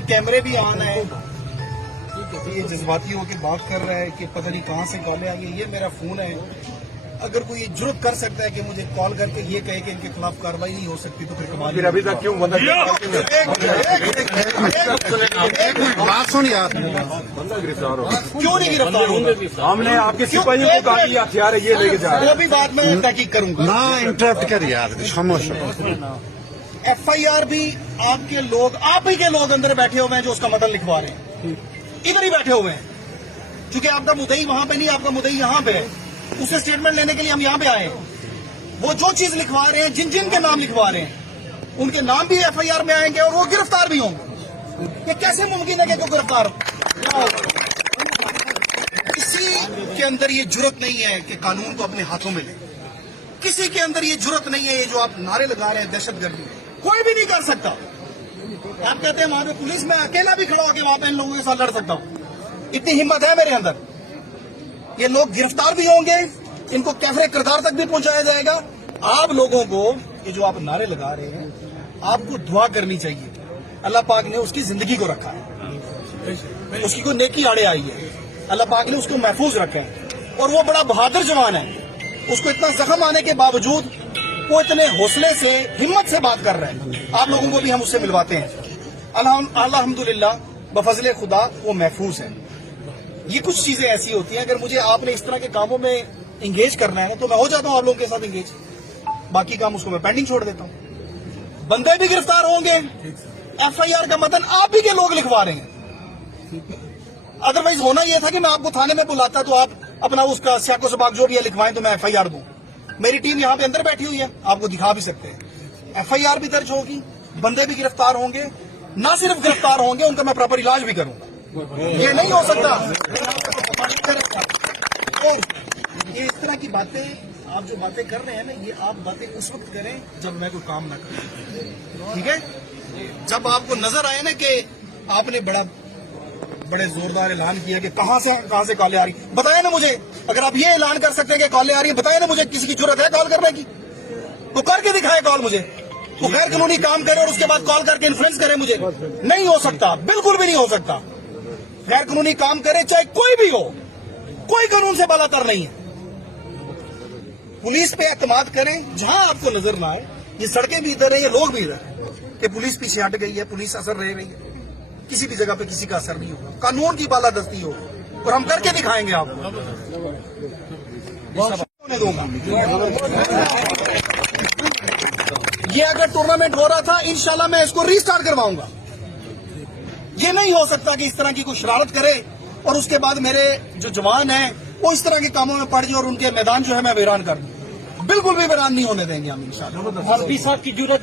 ये कैमरे भी ऑन है, ये जज्बाती होकर बात कर रहा है कि पता नहीं कहाँ से कॉलें आ गई। ये मेरा फोन है, अगर कोई जुर्त कर सकता है कि मुझे कॉल करके ये कहे कि इनके खिलाफ कार्रवाई नहीं हो सकती तो फिर कमाल। फिर अभी तक क्यों बंदा बात सुनिए आप, बंदा गिरफ्तार हो? क्यों नहीं गिरफ्तार होगा? हमने आपके सिपाहियों को कहा कि हथियार है ये लेके जा रहे वो भी बाद में तहकीक करूंगा ना। इंटरप्ट कर यार, समझ। FIR भी आपके लोग, आप ही के लोग अंदर बैठे हुए हैं जो उसका मतलब लिखवा रहे हैं, इधर ही बैठे हुए हैं। क्योंकि आपका मुद्दई वहां पे नहीं, आपका मुद्दई यहाँ पे है, उससे स्टेटमेंट लेने के लिए हम यहाँ पे आए हैं। वो जो चीज लिखवा रहे हैं, जिन जिन के नाम लिखवा रहे हैं, उनके नाम भी FIR में आएंगे और वो गिरफ्तार भी होंगे। ये कैसे मुमकिन है कि जो गिरफ्तार हो? किसी के अंदर ये जुर्रत नहीं है कि कानून को अपने हाथों में ले। किसी के अंदर ये जुर्रत नहीं है, ये जो आप नारे लगा रहे हैं दहशतगर्दी, कोई भी नहीं कर सकता। आप कहते हैं वहां पे पुलिस में अकेला भी खड़ा होकर वहां पे इन लोगों के साथ लड़ सकता हूं, इतनी हिम्मत है मेरे अंदर। ये लोग गिरफ्तार भी होंगे, इनको कैफरे किरदार तक भी पहुंचाया जाएगा। आप लोगों को ये जो आप नारे लगा रहे हैं, आपको दुआ करनी चाहिए। अल्लाह पाक ने उसकी जिंदगी को रखा है, उसकी कोई नेकी आड़े आई है, अल्लाह पाक ने उसको महफूज रखा है और वो बड़ा बहादुर जवान है। उसको इतना जख्म आने के बावजूद वो इतने हौसले से, हिम्मत से बात कर रहे हैं। आप लोगों को भी हम उससे मिलवाते हैं। अल्हम्दुलिल्लाह बफजले खुदा वो महफूज है। ये कुछ चीजें ऐसी होती हैं, अगर मुझे आपने इस तरह के कामों में इंगेज करना है तो मैं हो जाता हूं आप लोगों के साथ इंगेज, बाकी काम उसको मैं पेंडिंग छोड़ देता हूं। बंदे भी गिरफ्तार होंगे, FIR का मतन आप भी के लोग लिखवा रहे हैं। अदरवाइज होना यह था कि मैं आपको थाने में बुलाता तो आप अपना उसका स्याको सबाक जो भी है लिखवाएं तो मैं FIR दूं। मेरी टीम यहाँ पे अंदर बैठी हुई है, आपको दिखा भी सकते हैं। FIR भी दर्ज होगी, बंदे भी गिरफ्तार होंगे, ना सिर्फ गिरफ्तार होंगे, उनका मैं प्रॉपर इलाज भी करूंगा। ये नहीं हो सकता। और ये इस तरह की बातें आप जो बातें कर रहे हैं ना, ये आप बातें उस वक्त करें जब मैं कोई काम ना करूं, ठीक है? जब आपको नजर आए ना कि आपने बड़े जोरदार ऐलान किया कि कहां से कॉलें आ रही, बताए ना मुझे। अगर आप ये ऐलान कर सकते हैं कि कॉलें आ रही है, बताए ना मुझे। किसी की जरूरत है कॉल करने की तो करके दिखाए कॉल मुझे। वो गैर कानूनी काम करे और उसके बाद कॉल करके इन्फ्लुएंस करे मुझे, नहीं हो सकता, बिल्कुल भी नहीं हो सकता। गैर कानूनी काम करे चाहे कोई भी हो, कोई कानून से बालातर नहीं है। पुलिस पे एतमाद करें जहां आपको नजर ना आए। ये सड़कें भी इधर है, ये लोग भी इधर है कि पुलिस पीछे हट गई है, पुलिस असर रह रही है। किसी भी जगह पे किसी का असर नहीं होगा, कानून की बालादस्ती होगी और हम करके दिखाएंगे आपको। होने दूंगा। ये अगर टूर्नामेंट हो रहा था, इंशाल्लाह मैं इसको रीस्टार्ट करवाऊंगा। ये नहीं हो सकता कि इस तरह की कोई शरारत करे और उसके बाद मेरे जो जवान हैं वो इस तरह के कामों में पड़ जाए और उनके मैदान जो है मैं वीरान कर दूं। बिल्कुल भी वीरान नहीं होने देंगे हम इंशाल्लाह। साहब की जरूरत